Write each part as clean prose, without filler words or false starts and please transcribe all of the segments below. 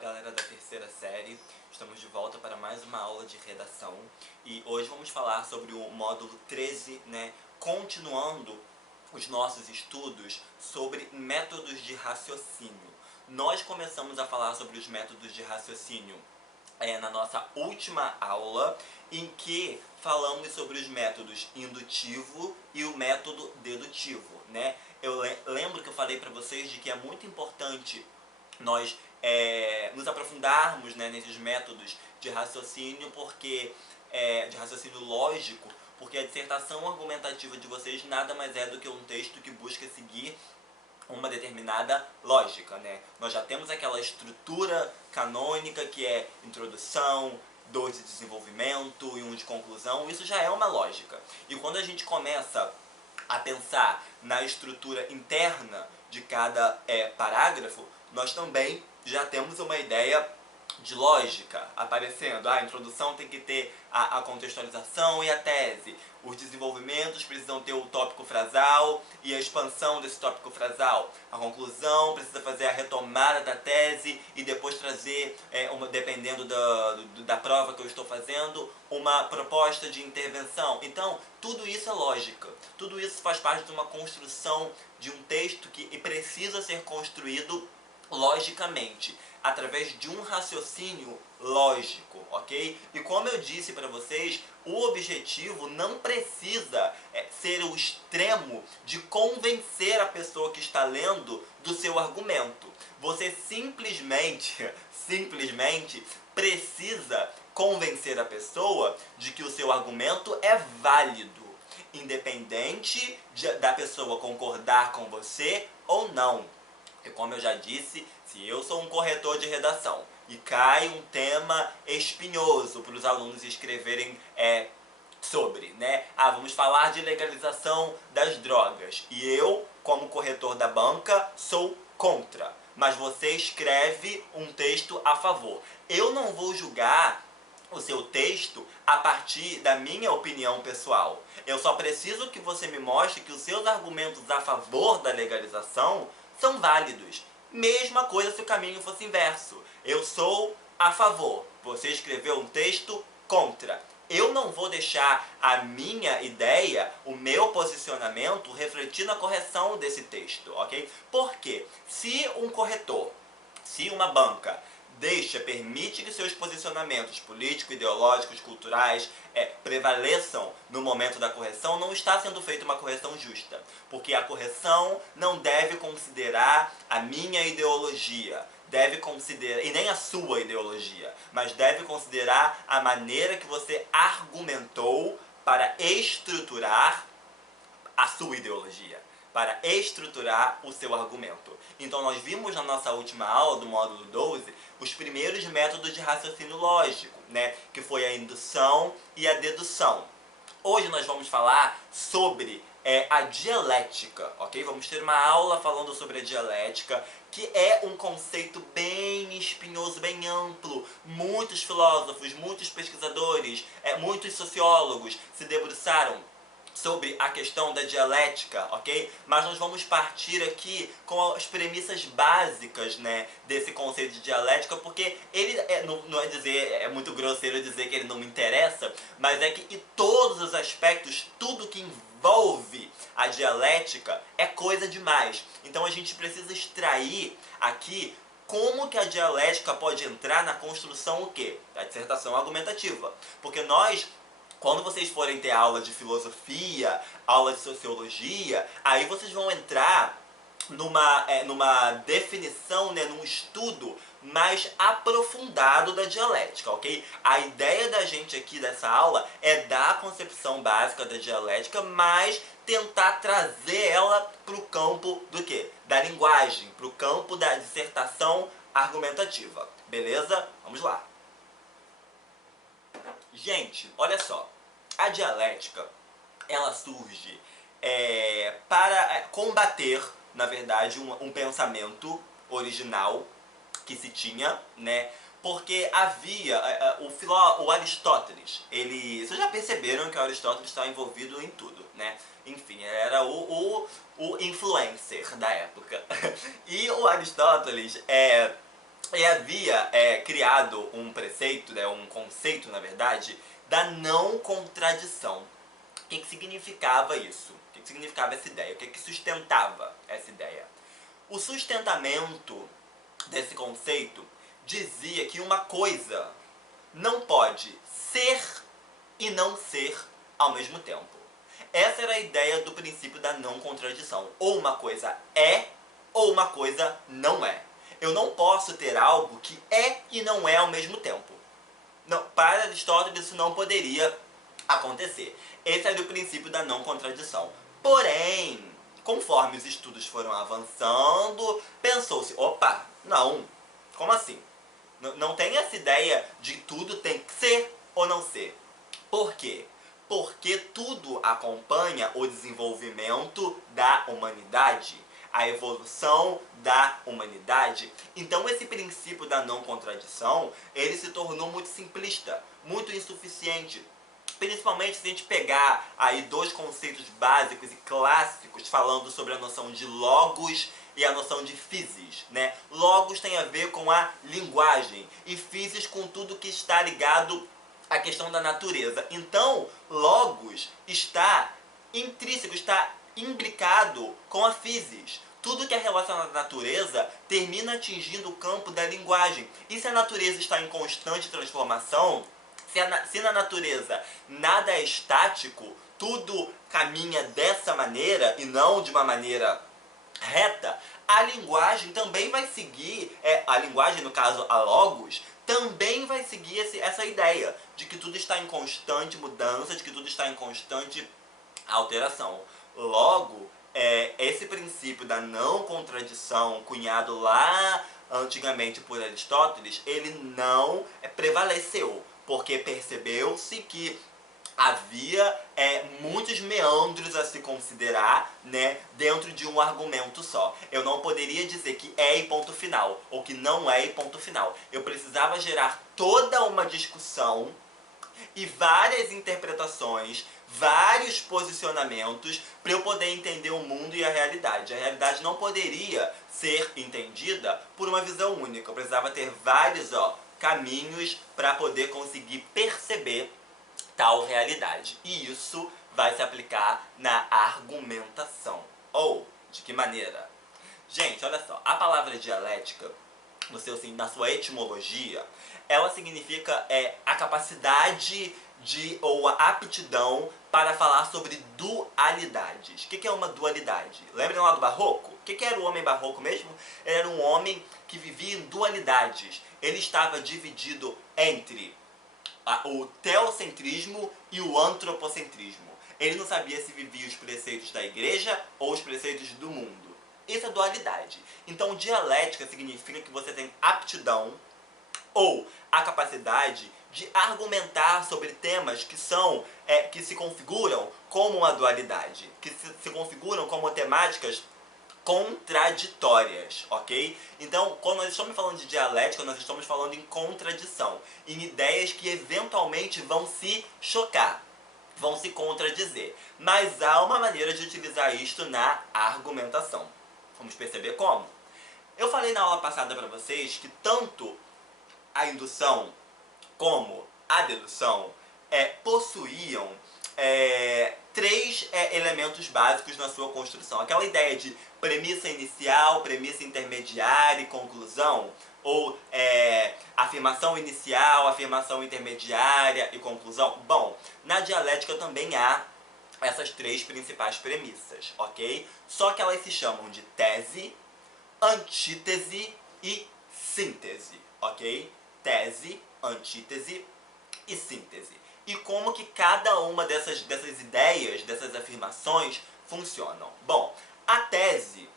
galera da terceira série, estamos de volta para mais uma aula de redação e hoje vamos falar sobre o módulo 13, né, continuando os nossos estudos sobre métodos de raciocínio. Nós começamos a falar sobre os métodos de raciocínio na nossa última aula, em que falamos sobre os métodos indutivo e o método dedutivo, né? Eu lembro que eu falei para vocês de que é muito importante nós nos aprofundarmos, né, nesses métodos de raciocínio, de raciocínio lógico, porque a dissertação argumentativa de vocês nada mais é do que um texto que busca seguir uma determinada lógica, né? Nós já temos aquela estrutura canônica que é introdução, 2 de desenvolvimento e 1 de conclusão. Isso já é uma lógica. E quando a gente começa a pensar na estrutura interna de cada parágrafo, nós também já temos uma ideia de lógica aparecendo. A introdução tem que ter a contextualização e a tese. Os desenvolvimentos precisam ter o tópico frasal e a expansão desse tópico frasal. A conclusão precisa fazer a retomada da tese e depois trazer, dependendo da prova que eu estou fazendo, uma proposta de intervenção. Então, tudo isso é lógica. Tudo isso faz parte de uma construção de um texto que precisa ser construído logicamente, através de um raciocínio lógico, ok? E como eu disse para vocês, o objetivo não precisa ser o extremo de convencer a pessoa que está lendo do seu argumento. Você simplesmente precisa convencer a pessoa de que o seu argumento é válido, independente da pessoa concordar com você ou não. E como eu já disse, se eu sou um corretor de redação e cai um tema espinhoso para os alunos escreverem sobre, né? Vamos falar de legalização das drogas. E eu, como corretor da banca, sou contra. Mas você escreve um texto a favor. Eu não vou julgar o seu texto a partir da minha opinião pessoal. Eu só preciso que você me mostre que os seus argumentos a favor da legalização são válidos. Mesma coisa se o caminho fosse inverso. Eu sou a favor. Você escreveu um texto contra. Eu não vou deixar a minha ideia, o meu posicionamento, refletir na correção desse texto, ok? Porque se um corretor, se uma banca permite que seus posicionamentos políticos, ideológicos, culturais prevaleçam no momento da correção, não está sendo feita uma correção justa. Porque a correção não deve considerar a minha ideologia, e nem a sua ideologia, mas deve considerar a maneira que você argumentou para estruturar a sua ideologia, para estruturar o seu argumento. Então nós vimos na nossa última aula do módulo 12 os primeiros métodos de raciocínio lógico, né, que foi a indução e a dedução. Hoje nós vamos falar sobre a dialética, ok? Vamos ter uma aula falando sobre a dialética, que é um conceito bem espinhoso, bem amplo. Muitos filósofos, muitos pesquisadores, muitos sociólogos se debruçaram sobre a questão da dialética, ok? Mas nós vamos partir aqui com as premissas básicas, né, desse conceito de dialética, porque ele, não é muito grosseiro dizer que ele não me interessa, mas é que em todos os aspectos, tudo que envolve a dialética é coisa demais. Então a gente precisa extrair aqui como que a dialética pode entrar na construção o quê? Da dissertação argumentativa. Porque quando vocês forem ter aula de filosofia, aula de sociologia, aí vocês vão entrar numa definição, né, num estudo mais aprofundado da dialética, ok? A ideia da gente aqui dessa aula é dar a concepção básica da dialética, mas tentar trazer ela para o campo do quê? Da linguagem, para o campo da dissertação argumentativa. Beleza? Vamos lá. Gente, olha só, a dialética, ela surge para combater, na verdade, um pensamento original que se tinha, né? Porque havia o Aristóteles, vocês já perceberam que o Aristóteles está envolvido em tudo, né? Enfim, era o influencer da época. E o Aristóteles E havia criado um preceito, né, um conceito, na verdade, da não contradição. O que significava isso? O que significava essa ideia? O que sustentava essa ideia? O sustentamento desse conceito dizia que uma coisa não pode ser e não ser ao mesmo tempo. Essa era a ideia do princípio da não contradição. Ou uma coisa é, ou uma coisa não é. Eu não posso ter algo que é e não é ao mesmo tempo. Não, para Aristóteles isso não poderia acontecer. Esse era o princípio da não contradição. Porém, conforme os estudos foram avançando, pensou-se, opa, não, como assim? Não tem essa ideia de tudo tem que ser ou não ser. Por quê? Porque tudo acompanha o desenvolvimento da humanidade, a evolução da humanidade. Então esse princípio da não contradição, ele se tornou muito simplista, muito insuficiente. Principalmente se a gente pegar aí dois conceitos básicos e clássicos falando sobre a noção de logos e a noção de physis, né? Logos tem a ver com a linguagem e physis com tudo que está ligado à questão da natureza. Então, logos está intrínseco, está imbricado com a physis. Tudo que é relacionado à natureza termina atingindo o campo da linguagem. E se a natureza está em constante transformação, se na natureza nada é estático, tudo caminha dessa maneira e não de uma maneira reta, a linguagem também vai seguir, a linguagem, no caso a logos, também vai seguir essa ideia de que tudo está em constante mudança, de que tudo está em constante alteração. Logo, esse princípio da não contradição, cunhado lá antigamente por Aristóteles, ele não prevaleceu, porque percebeu-se que havia muitos meandros a se considerar, né, dentro de um argumento só. Eu não poderia dizer que é e ponto final, ou que não é e ponto final. Eu precisava gerar toda uma discussão e várias interpretações, vários posicionamentos para eu poder entender o mundo e a realidade. A realidade não poderia ser entendida por uma visão única. Eu precisava ter vários caminhos para poder conseguir perceber tal realidade. E isso vai se aplicar na argumentação. Ou, de que maneira? Gente, olha só, a palavra dialética, na sua etimologia, ela significa a capacidade ou a aptidão para falar sobre dualidades. O que é uma dualidade? Lembram lá do Barroco? O que era o homem barroco mesmo? Ele era um homem que vivia em dualidades. Ele estava dividido entre o teocentrismo e o antropocentrismo. Ele não sabia se vivia os preceitos da igreja ou os preceitos do mundo. Isso é dualidade. Então, dialética significa que você tem aptidão ou a capacidade de argumentar sobre temas que que se configuram como uma dualidade, que se configuram como temáticas contraditórias, ok? Então, quando nós estamos falando de dialética, nós estamos falando em contradição, em ideias que eventualmente vão se chocar, vão se contradizer. Mas há uma maneira de utilizar isto na argumentação. Vamos perceber como? Eu falei na aula passada para vocês que tanto a indução como a dedução possuíam três elementos básicos na sua construção. Aquela ideia de premissa inicial, premissa intermediária e conclusão, ou afirmação inicial, afirmação intermediária e conclusão. Bom, na dialética também há essas três principais premissas, ok? Só que elas se chamam de tese, antítese e síntese, ok? Tese, antítese e síntese. E como que cada uma dessas ideias, dessas afirmações funcionam? Bom, a tese,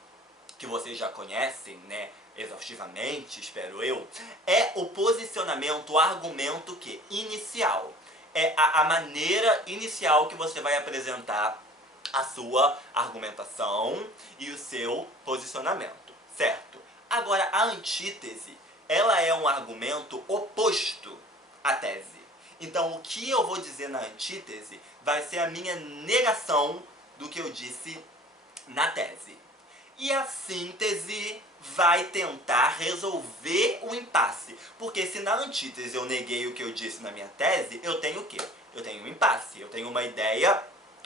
que vocês já conhecem, né, exaustivamente, espero eu, é o posicionamento, o argumento inicial. É a maneira inicial que você vai apresentar a sua argumentação e o seu posicionamento, certo? Agora, a antítese, ela é um argumento oposto à tese. Então, o que eu vou dizer na antítese vai ser a minha negação do que eu disse na tese. E a síntese vai tentar resolver o impasse. Porque se na antítese eu neguei o que eu disse na minha tese, eu tenho o quê? Eu tenho um impasse, eu tenho uma ideia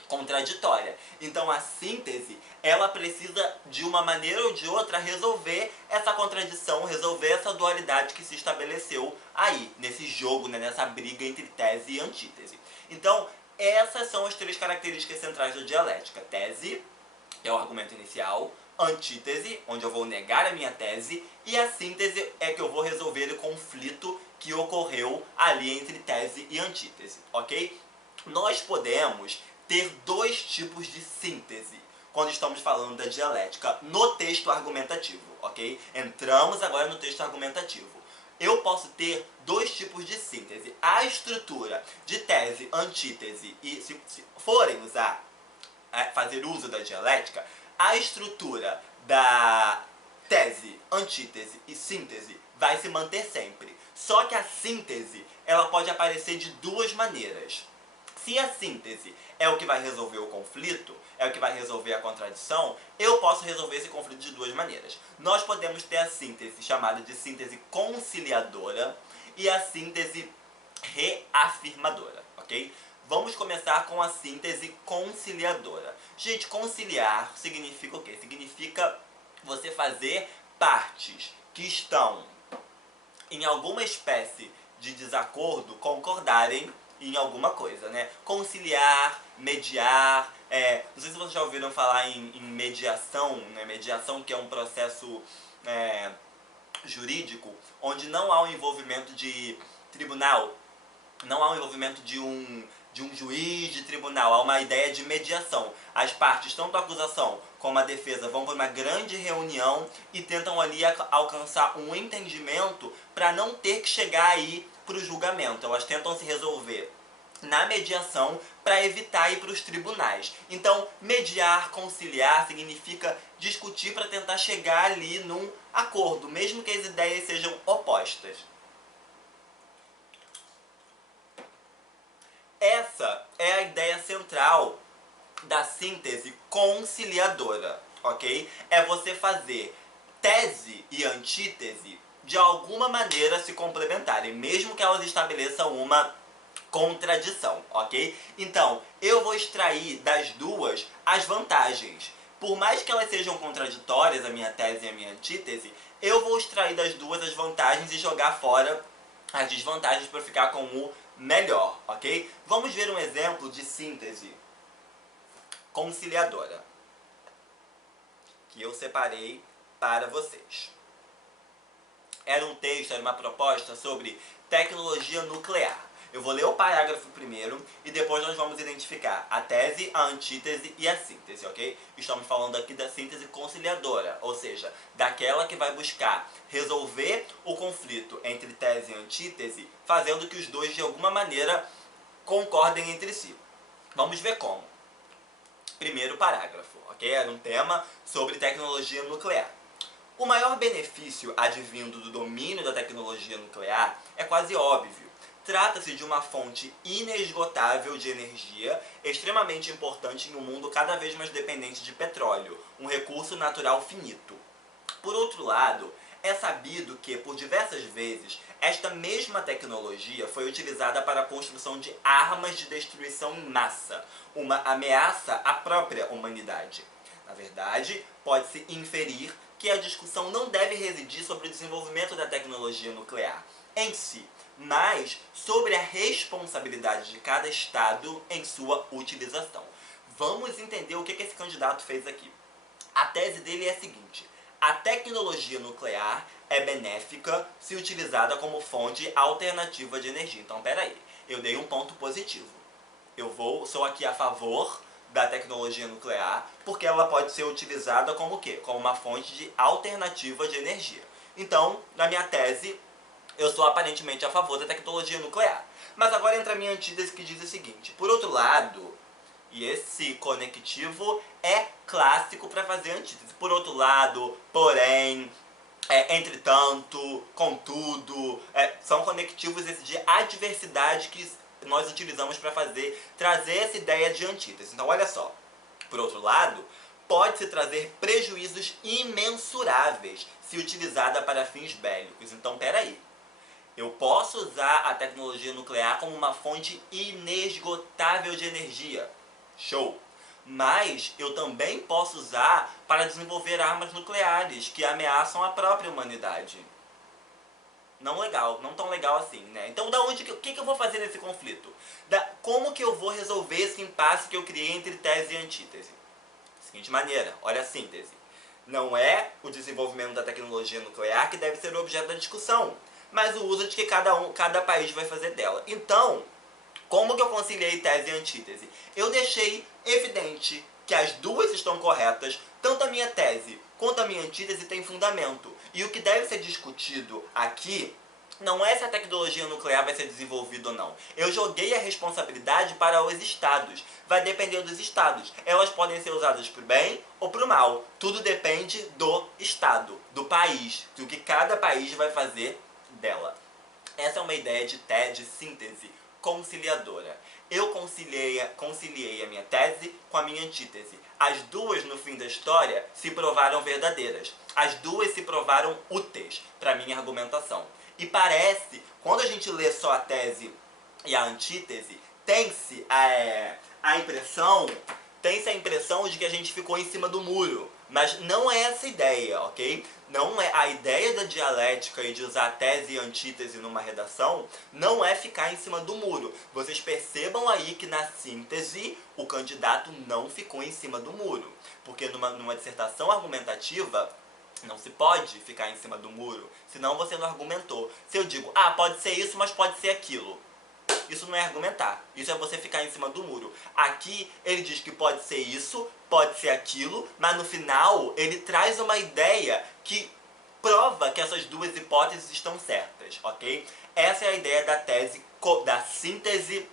contraditória. Então a síntese, ela precisa de uma maneira ou de outra resolver essa contradição, resolver essa dualidade que se estabeleceu aí, nesse jogo, né, nessa briga entre tese e antítese. Então, essas são as três características centrais da dialética. Tese, que é o argumento inicial, antítese, onde eu vou negar a minha tese, e a síntese é que eu vou resolver o conflito que ocorreu ali entre tese e antítese, ok? Nós podemos ter dois tipos de síntese quando estamos falando da dialética no texto argumentativo, ok? Entramos agora no texto argumentativo. Eu posso ter dois tipos de síntese. A estrutura de tese, antítese e se forem fazer uso da dialética, a estrutura da tese, antítese e síntese vai se manter sempre. Só que a síntese, ela pode aparecer de duas maneiras. Se a síntese é o que vai resolver o conflito, é o que vai resolver a contradição, eu posso resolver esse conflito de duas maneiras. Nós podemos ter a síntese chamada de síntese conciliadora e a síntese reafirmadora, ok? Vamos começar com a síntese conciliadora. Gente, conciliar significa o quê? Significa você fazer partes que estão em alguma espécie de desacordo concordarem em alguma coisa, né? Conciliar, mediar, não sei se vocês já ouviram falar em mediação, né? Mediação, que é um processo jurídico onde não há um envolvimento de tribunal, não há um envolvimento de um juiz de tribunal, há uma ideia de mediação. As partes, tanto a acusação como a defesa, vão para uma grande reunião e tentam ali alcançar um entendimento para não ter que chegar aí para o julgamento. Elas tentam se resolver na mediação para evitar ir para os tribunais. Então, mediar, conciliar, significa discutir para tentar chegar ali num acordo, mesmo que as ideias sejam opostas. Essa é a ideia central da síntese conciliadora, ok? É você fazer tese e antítese de alguma maneira se complementarem, mesmo que elas estabeleçam uma contradição, ok? Então, eu vou extrair das duas as vantagens. Por mais que elas sejam contraditórias, a minha tese e a minha antítese, eu vou extrair das duas as vantagens e jogar fora as desvantagens para ficar com o melhor, ok? Vamos ver um exemplo de síntese conciliadora que eu separei para vocês. Era um texto, era uma proposta sobre tecnologia nuclear. Eu vou ler o parágrafo primeiro e depois nós vamos identificar a tese, a antítese e a síntese, ok? Estamos falando aqui da síntese conciliadora, ou seja, daquela que vai buscar resolver o conflito entre tese e antítese, fazendo que os dois de alguma maneira concordem entre si. Vamos ver como. Primeiro parágrafo, ok? Era um tema sobre tecnologia nuclear. O maior benefício advindo do domínio da tecnologia nuclear é quase óbvio. Trata-se de uma fonte inesgotável de energia, extremamente importante em um mundo cada vez mais dependente de petróleo, um recurso natural finito. Por outro lado, é sabido que, por diversas vezes, esta mesma tecnologia foi utilizada para a construção de armas de destruição em massa, uma ameaça à própria humanidade. Na verdade, pode-se inferir que a discussão não deve residir sobre o desenvolvimento da tecnologia nuclear em si, mas sobre a responsabilidade de cada Estado em sua utilização. Vamos entender o que esse candidato fez aqui. A tese dele é a seguinte: a tecnologia nuclear é benéfica se utilizada como fonte alternativa de energia. Então, peraí, eu dei um ponto positivo. Sou aqui a favor da tecnologia nuclear, porque ela pode ser utilizada como o quê? Como uma fonte de alternativa de energia. Então, na minha tese, eu sou aparentemente a favor da tecnologia nuclear. Mas agora entra a minha antítese, que diz o seguinte: por outro lado, e esse conectivo é clássico para fazer antítese. Por outro lado, porém, entretanto, contudo, são conectivos de adversidade que nós utilizamos para trazer essa ideia de antítese. Então, olha só. Por outro lado, pode-se trazer prejuízos imensuráveis se utilizada para fins bélicos. Então, peraí. Eu posso usar a tecnologia nuclear como uma fonte inesgotável de energia. Show! Mas eu também posso usar para desenvolver armas nucleares que ameaçam a própria humanidade. Não legal, não tão legal assim, né? Então, o que eu vou fazer nesse conflito? Como que eu vou resolver esse impasse que eu criei entre tese e antítese? Seguinte maneira, olha a síntese. Não é o desenvolvimento da tecnologia nuclear que deve ser o objeto da discussão, mas o uso de que cada país vai fazer dela. Então, como que eu conciliei tese e antítese? Eu deixei evidente que as duas estão corretas, tanto a minha tese quanto a minha antítese têm fundamento. E o que deve ser discutido aqui não é se a tecnologia nuclear vai ser desenvolvida ou não. Eu joguei a responsabilidade para os estados. Vai depender dos estados. Elas podem ser usadas para o bem ou para o mal. Tudo depende do estado, do país, do que cada país vai fazer dela. Essa é uma ideia de síntese conciliadora. Eu conciliei a minha tese com a minha antítese. As duas, no fim da história, se provaram verdadeiras. As duas se provaram úteis para a minha argumentação. E parece, quando a gente lê só a tese e a antítese, tem-se a impressão de que a gente ficou em cima do muro. Mas não é essa a ideia, ok? Não é a ideia da dialética e de usar tese e antítese numa redação não é ficar em cima do muro. Vocês percebam aí que na síntese o candidato não ficou em cima do muro. Porque numa dissertação argumentativa não se pode ficar em cima do muro, senão você não argumentou. Se eu digo, pode ser isso, mas pode ser aquilo. Isso não é argumentar, isso é você ficar em cima do muro. Aqui ele diz que pode ser isso, pode ser aquilo, mas no final ele traz uma ideia que prova que essas duas hipóteses estão certas, ok? Essa é a ideia da síntese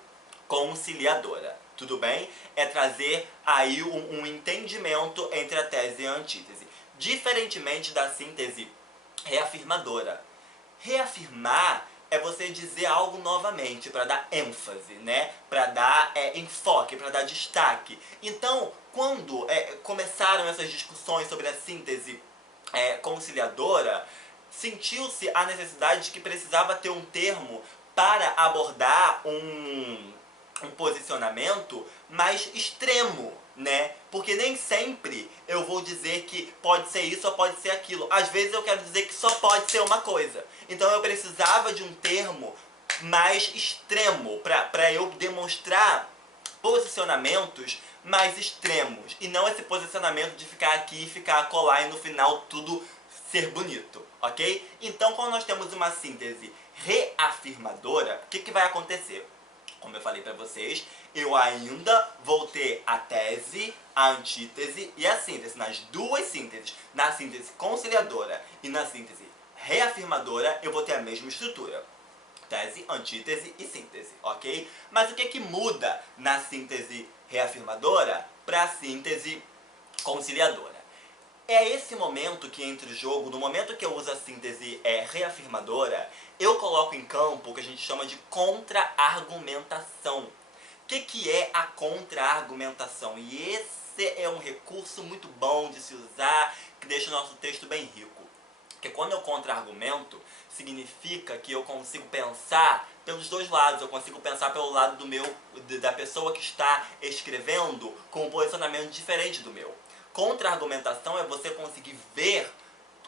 conciliadora, tudo bem? É trazer aí um entendimento entre a tese e a antítese. Diferentemente da síntese reafirmadora. Reafirmar é você dizer algo novamente, para dar ênfase, né? Para dar enfoque, para dar destaque. Então, quando começaram essas discussões sobre a síntese conciliadora, sentiu-se a necessidade de que precisava ter um termo para abordar um posicionamento mais extremo, né? Porque nem sempre eu vou dizer que pode ser isso ou pode ser aquilo. Às vezes eu quero dizer que só pode ser uma coisa. Então eu precisava de um termo mais extremo para eu demonstrar posicionamentos mais extremos. E não esse posicionamento de ficar aqui e ficar acolá e no final tudo ser bonito, ok? Então quando nós temos uma síntese reafirmadora, o que vai acontecer? Como eu falei para vocês, eu ainda vou ter a tese, a antítese e a síntese. Nas duas sínteses, na síntese conciliadora e na síntese reafirmadora, eu vou ter a mesma estrutura. Tese, antítese e síntese, ok? Mas o que muda na síntese reafirmadora para a síntese conciliadora? É esse momento que entra em jogo, no momento que eu uso a síntese reafirmadora, eu coloco em campo o que a gente chama de contra-argumentação. O que é a contra-argumentação? E esse é um recurso muito bom de se usar, que deixa o nosso texto bem rico. Porque quando eu contra-argumento, significa que eu consigo pensar pelos dois lados. Eu consigo pensar pelo lado da pessoa que está escrevendo com um posicionamento diferente do meu. Contra-argumentação é você conseguir ver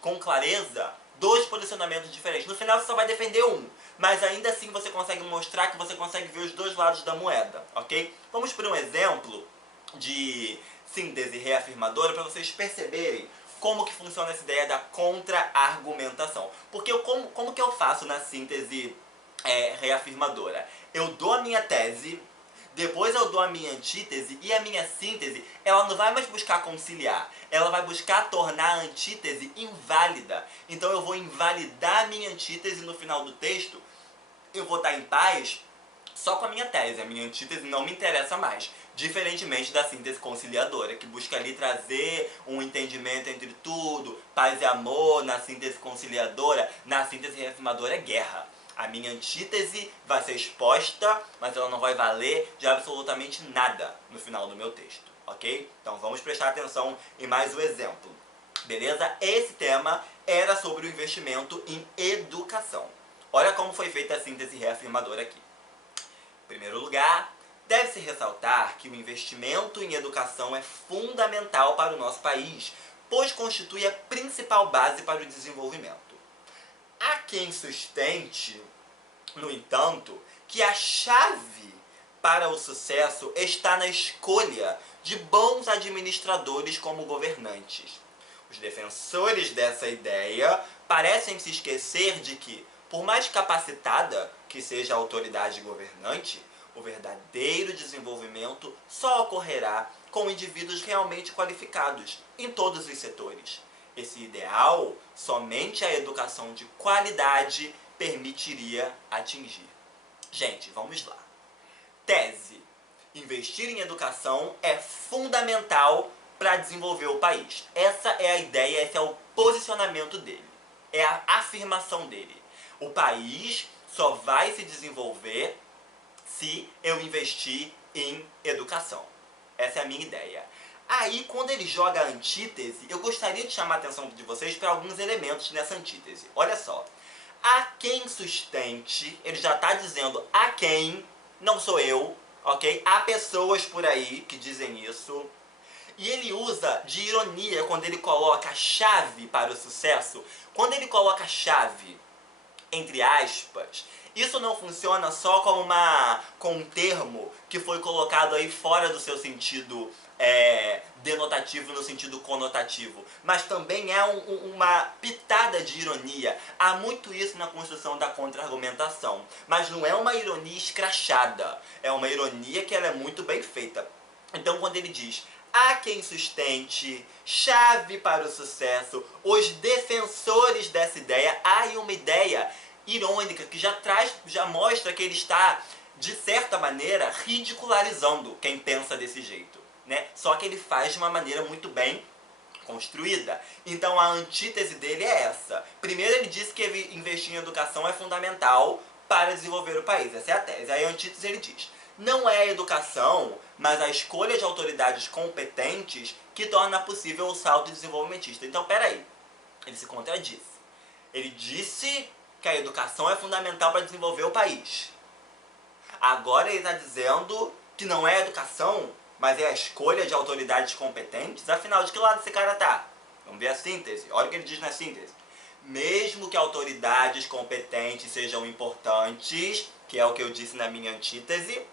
com clareza dois posicionamentos diferentes. No final você só vai defender um, mas ainda assim você consegue mostrar que você consegue ver os dois lados da moeda, ok? Vamos para um exemplo de síntese reafirmadora para vocês perceberem como que funciona essa ideia da contra-argumentação. Porque como que eu faço na síntese reafirmadora? Eu dou a minha tese, depois eu dou a minha antítese, e a minha síntese, ela não vai mais buscar conciliar, ela vai buscar tornar a antítese inválida. Então eu vou invalidar a minha antítese no final do texto, eu vou estar em paz só com a minha tese, a minha antítese não me interessa mais. Diferentemente da síntese conciliadora, que busca ali trazer um entendimento entre tudo, paz e amor. Na síntese conciliadora, na síntese reafirmadora é guerra. A minha antítese vai ser exposta, mas ela não vai valer de absolutamente nada no final do meu texto. ok? Então vamos prestar atenção em mais um exemplo, beleza? Esse tema era sobre o investimento em educação. Olha como foi feita a síntese reafirmadora aqui. Em primeiro lugar, deve-se ressaltar que o investimento em educação é fundamental para o nosso país, pois constitui a principal base para o desenvolvimento. Há quem sustente, no entanto, que a chave para o sucesso está na escolha de bons administradores como governantes. Os defensores dessa ideia parecem se esquecer de que, por mais capacitada que seja a autoridade governante, o verdadeiro desenvolvimento só ocorrerá com indivíduos realmente qualificados em todos os setores. Esse ideal, somente a educação de qualidade permitiria atingir. Gente, vamos lá. Tese: investir em educação é fundamental para desenvolver o país. Essa é a ideia, esse é o posicionamento dele. É a afirmação dele. O país só vai se desenvolver se eu investir em educação. Essa é a minha ideia. Aí, quando ele joga a antítese, eu gostaria de chamar a atenção de vocês para alguns elementos nessa antítese. Olha só. A quem sustente, ele já está dizendo a quem, não sou eu, ok? Há pessoas por aí que dizem isso. E ele usa de ironia quando ele coloca a chave para o sucesso. Quando ele coloca a chave, entre aspas, isso não funciona só como um termo que foi colocado aí fora do seu sentido denotativo, no sentido conotativo, mas também é uma pitada de ironia. Há muito isso na construção da contra-argumentação, mas não é uma ironia escrachada, é uma ironia que ela é muito bem feita. Então quando ele diz: há quem sustente, chave para o sucesso, os defensores dessa ideia, há aí uma ideia irônica que já mostra que ele está, de certa maneira, ridicularizando quem pensa desse jeito, né? Só que ele faz de uma maneira muito bem construída. Então a antítese dele é essa. Primeiro ele disse que investir em educação é fundamental para desenvolver o país. Essa é a tese. Aí a antítese ele diz: não é a educação, mas a escolha de autoridades competentes que torna possível o salto desenvolvimentista. Então, peraí, ele se contradisse. Ele disse que a educação é fundamental para desenvolver o país. Agora ele está dizendo que não é a educação, mas é a escolha de autoridades competentes. Afinal, de que lado esse cara tá? Vamos ver a síntese. Olha o que ele diz na síntese. Mesmo que autoridades competentes sejam importantes, que é o que eu disse na minha antítese,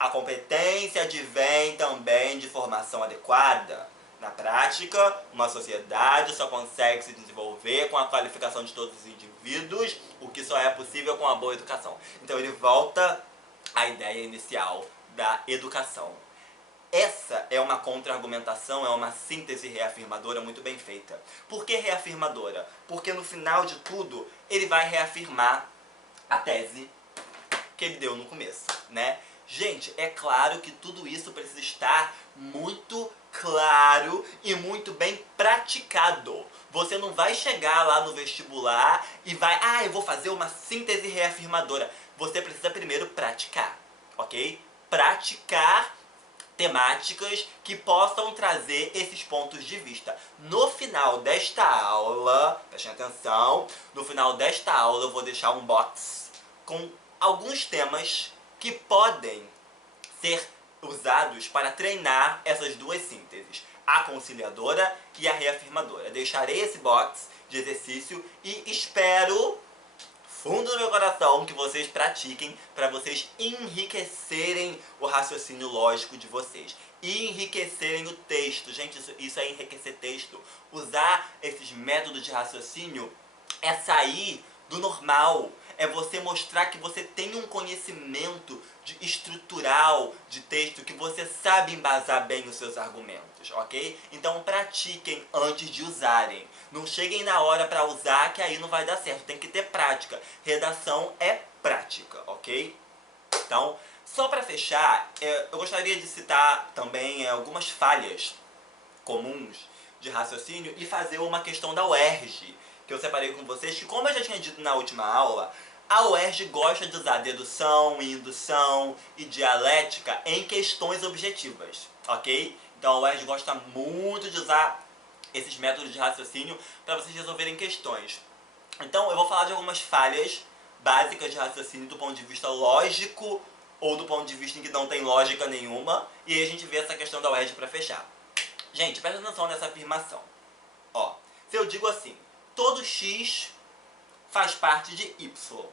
a competência advém também de formação adequada. Na prática, uma sociedade só consegue se desenvolver com a qualificação de todos os indivíduos, o que só é possível com uma boa educação. Então ele volta à ideia inicial da educação. Essa é uma contra-argumentação, é uma síntese reafirmadora muito bem feita. Por que reafirmadora? Porque no final de tudo, ele vai reafirmar a tese que ele deu no começo, né? Gente, é claro que tudo isso precisa estar muito claro e muito bem praticado. Você não vai chegar lá no vestibular e vai, eu vou fazer uma síntese reafirmadora. Você precisa primeiro praticar, ok? Praticar temáticas que possam trazer esses pontos de vista. No final desta aula, prestem atenção, no final desta aula eu vou deixar um box com alguns temas que podem ser usados para treinar essas duas sínteses, a conciliadora e a reafirmadora. Deixarei esse box de exercício e espero, fundo do meu coração, que vocês pratiquem para vocês enriquecerem o raciocínio lógico de vocês. E enriquecerem o texto. Gente, isso é enriquecer texto. Usar esses métodos de raciocínio é sair do normal. É você mostrar que você tem um conhecimento estrutural de texto, que você sabe embasar bem os seus argumentos, ok? Então pratiquem antes de usarem. Não cheguem na hora para usar, que aí não vai dar certo. Tem que ter prática. Redação é prática, ok? Então, só para fechar, eu gostaria de citar também algumas falhas comuns de raciocínio e fazer uma questão da UERJ, que eu separei com vocês, que como eu já tinha dito na última aula, a UERJ gosta de usar dedução, indução e dialética em questões objetivas, ok? Então a UERJ gosta muito de usar esses métodos de raciocínio para vocês resolverem questões. Então eu vou falar de algumas falhas básicas de raciocínio do ponto de vista lógico ou do ponto de vista em que não tem lógica nenhuma, e aí a gente vê essa questão da UERJ para fechar. Gente, presta atenção nessa afirmação. Ó, se eu digo assim, todo x faz parte de y.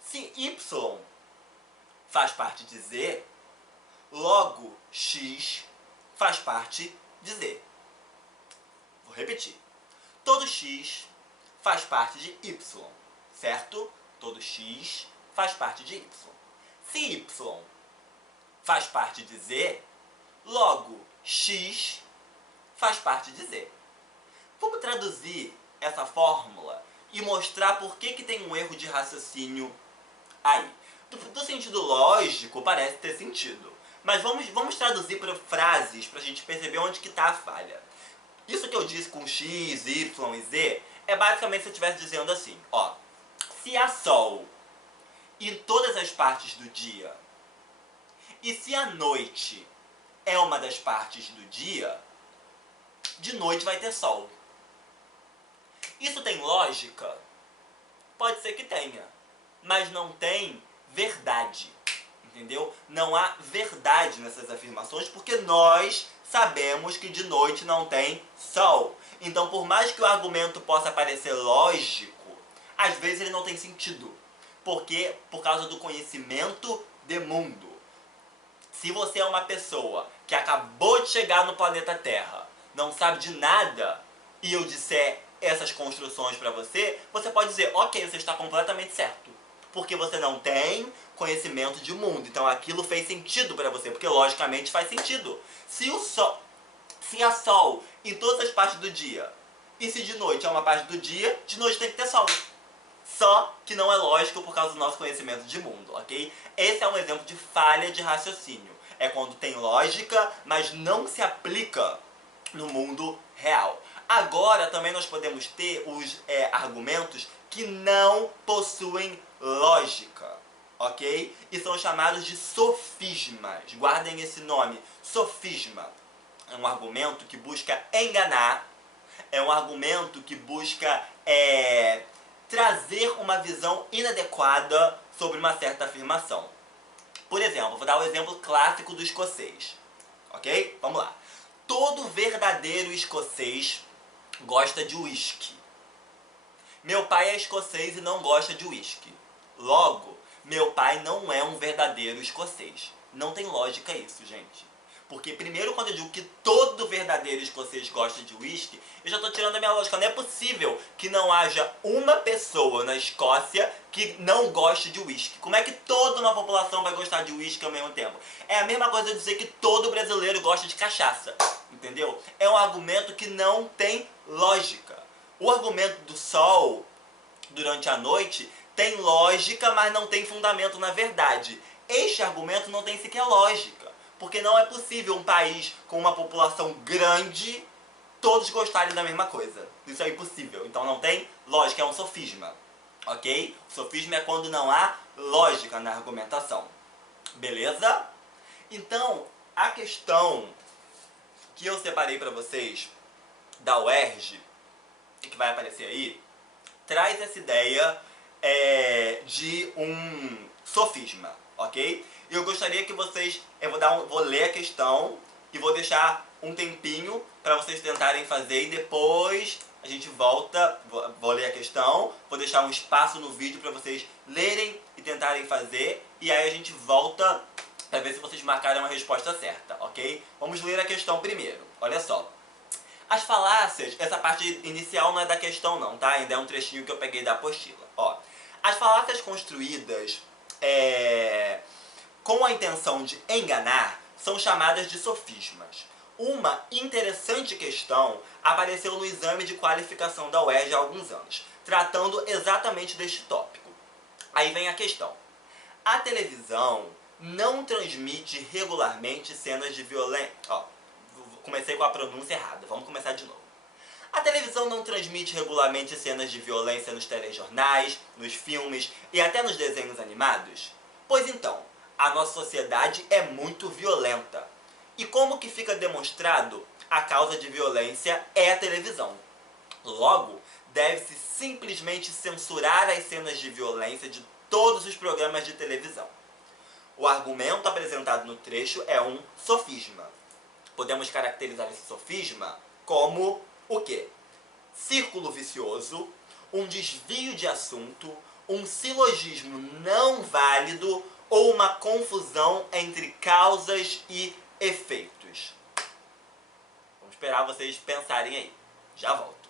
Se y faz parte de z, logo x faz parte de z. Vou repetir. Todo x faz parte de y, certo? Todo x faz parte de y. Se y faz parte de z, logo x faz parte de z. Vamos traduzir essa fórmula e mostrar por que tem um erro de raciocínio aí. Do sentido lógico, parece ter sentido. Mas vamos traduzir para frases para a gente perceber onde que está a falha. Isso que eu disse com x, y e z é basicamente se eu estivesse dizendo assim, ó. Se há sol em todas as partes do dia, e se a noite é uma das partes do dia, de noite vai ter sol. Isso tem lógica? Pode ser que tenha, mas não tem verdade, entendeu? Não há verdade nessas afirmações, porque nós sabemos que de noite não tem sol. Então, por mais que o argumento possa parecer lógico, às vezes ele não tem sentido. Porque por causa do conhecimento de mundo. Se você é uma pessoa que acabou de chegar no planeta Terra, não sabe de nada, e eu disser essas construções para você, você pode dizer, ok, você está completamente certo. Porque você não tem conhecimento de mundo. Então aquilo fez sentido para você, porque logicamente faz sentido. Se há sol em todas as partes do dia, e se de noite é uma parte do dia, de noite tem que ter sol. Só que não é lógico por causa do nosso conhecimento de mundo, ok? Esse é um exemplo de falha de raciocínio. É quando tem lógica, mas não se aplica no mundo real. Agora também nós podemos ter os argumentos que não possuem lógica, ok? E são chamados de sofismas. Guardem esse nome, sofisma. É um argumento que busca enganar, é um argumento que busca trazer uma visão inadequada sobre uma certa afirmação. Por exemplo, vou dar o exemplo clássico do escocês, ok? Vamos lá. Todo verdadeiro escocês gosta de uísque. Meu pai é escocês e não gosta de uísque. Logo, meu pai não é um verdadeiro escocês. Não tem lógica isso, gente. Porque primeiro, quando eu digo que todo verdadeiro escocês gosta de uísque, eu já estou tirando a minha lógica. Não é possível que não haja uma pessoa na Escócia que não goste de uísque. Como é que toda uma população vai gostar de uísque ao mesmo tempo? É a mesma coisa de dizer que todo brasileiro gosta de cachaça. Entendeu? É um argumento que não tem lógica. O argumento do sol durante a noite tem lógica, mas não tem fundamento na verdade. Este argumento não tem sequer lógica. Porque não é possível um país com uma população grande todos gostarem da mesma coisa. Isso é impossível. Então não tem lógica, é um sofisma. Ok? O sofisma é quando não há lógica na argumentação. Beleza? Então, a questão que eu separei para vocês da UERJ, que vai aparecer aí, traz essa ideia de um sofisma, ok? E eu gostaria que vocês, vou ler a questão e vou deixar um tempinho para vocês tentarem fazer e depois a gente volta, vou ler a questão, vou deixar um espaço no vídeo para vocês lerem e tentarem fazer e aí a gente volta para ver se vocês marcaram a resposta certa, ok? Vamos ler a questão primeiro, olha só. As falácias, essa parte inicial não é da questão não, tá? Ainda é um trechinho que eu peguei da apostila. Ó, as falácias construídas com a intenção de enganar são chamadas de sofismas. Uma interessante questão apareceu no exame de qualificação da UERJ há alguns anos, tratando exatamente deste tópico. Aí vem a questão. A televisão não transmite regularmente cenas de violência... Ó, comecei com a pronúncia errada, vamos começar de novo. A televisão não transmite regularmente cenas de violência nos telejornais, nos filmes e até nos desenhos animados? Pois então, a nossa sociedade é muito violenta. E como que fica demonstrado, a causa de violência é a televisão. Logo, deve-se simplesmente censurar as cenas de violência de todos os programas de televisão. O argumento apresentado no trecho é um sofisma. Podemos caracterizar esse sofisma como o quê? Círculo vicioso, um desvio de assunto, um silogismo não válido ou uma confusão entre causas e efeitos. Vamos esperar vocês pensarem aí. Já volto.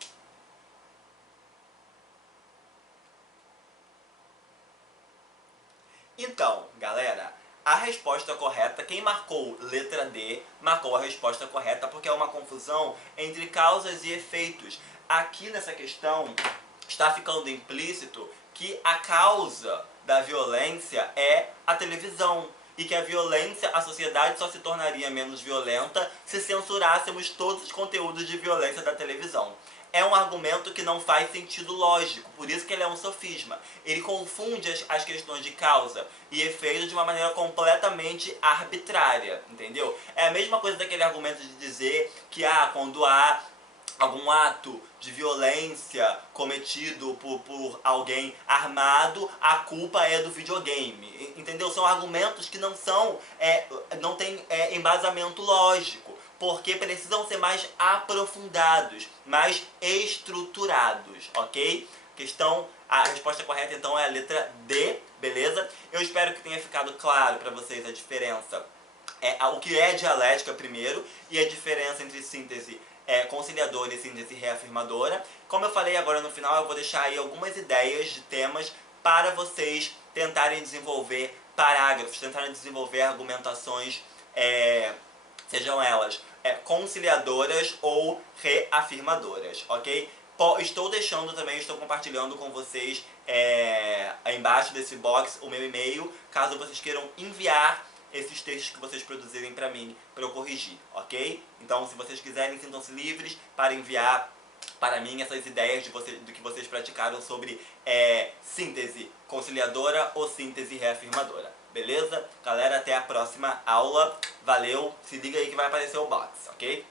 Então, galera, a resposta correta, quem marcou letra D, marcou a resposta correta, porque é uma confusão entre causas e efeitos. Aqui nessa questão está ficando implícito que a causa da violência é a televisão. E que a violência, a sociedade só se tornaria menos violenta se censurássemos todos os conteúdos de violência da televisão. É um argumento que não faz sentido lógico, por isso que ele é um sofisma. Ele confunde as questões de causa e efeito de uma maneira completamente arbitrária, entendeu? É a mesma coisa daquele argumento de dizer que quando há algum ato de violência cometido por alguém armado, a culpa é do videogame, entendeu? São argumentos que não têm embasamento lógico, porque precisam ser mais aprofundados, mais estruturados, ok? A resposta correta então é a letra D, beleza? Eu espero que tenha ficado claro para vocês a diferença, o que é dialética primeiro, e a diferença entre síntese conciliadora e síntese reafirmadora. Como eu falei agora no final, eu vou deixar aí algumas ideias de temas para vocês tentarem desenvolver parágrafos, tentarem desenvolver argumentações, sejam elas conciliadoras ou reafirmadoras, ok? Estou compartilhando com vocês aí embaixo desse box o meu e-mail, caso vocês queiram enviar esses textos que vocês produzirem para mim, para eu corrigir, ok? Então, se vocês quiserem, sintam-se livres para enviar para mim essas ideias do que vocês praticaram sobre síntese conciliadora ou síntese reafirmadora. Beleza? Galera, até a próxima aula. Valeu! Se liga aí que vai aparecer o box, ok?